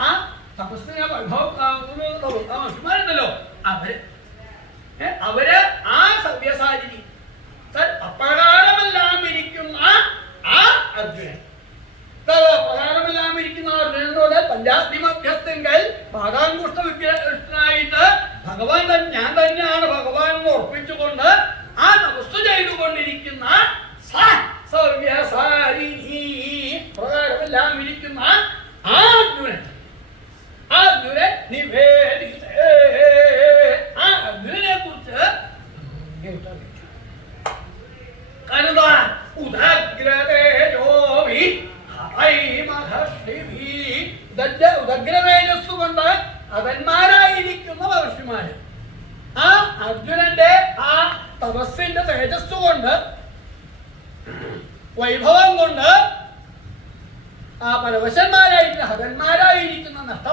ആ തപസ്സിനെ മഹർഷിമാരുണ്ടല്ലോ അവര് ആ സവ്യസാചിനി അപ്രകാരമെല്ലാം ഇരിക്കുന്ന ആ അർജുനൻ അപ്രകാരമെല്ലാം ഇരിക്കുന്ന അർജുനനോട് പഞ്ചാഗ്നി മധ്യസ്ഥെങ്കിൽ പാദാങ്കുഷ്ട വിഗ്രഹനായിട്ട് ഭഗവാൻ ഞാൻ തന്നെയാണ് ഭഗവാൻ എന്ന് ഉറപ്പിച്ചുകൊണ്ട് ആ തപസ് ചെയ്തുകൊണ്ടിരിക്കുന്ന സവ്യസാരിണി പ്രകാരമെല്ലാം ഇരിക്കുന്ന ആ അർജുനൻ നിവേദിതേ ആ അർജുനനെ കുറിച്ച് ഉദഗ്രവേജസ് കൊണ്ട് അവന്മാരായിരിക്കുന്ന മഹർഷിമാര് ആ അർജുനന്റെ ആ തപസ്സിന്റെ തേജസ് കൊണ്ട് വൈഭവം കൊണ്ട് ആ പരവശന്മാരായിരിക്കുന്ന ഹതന്മാരായിരിക്കുന്ന നഷ്ട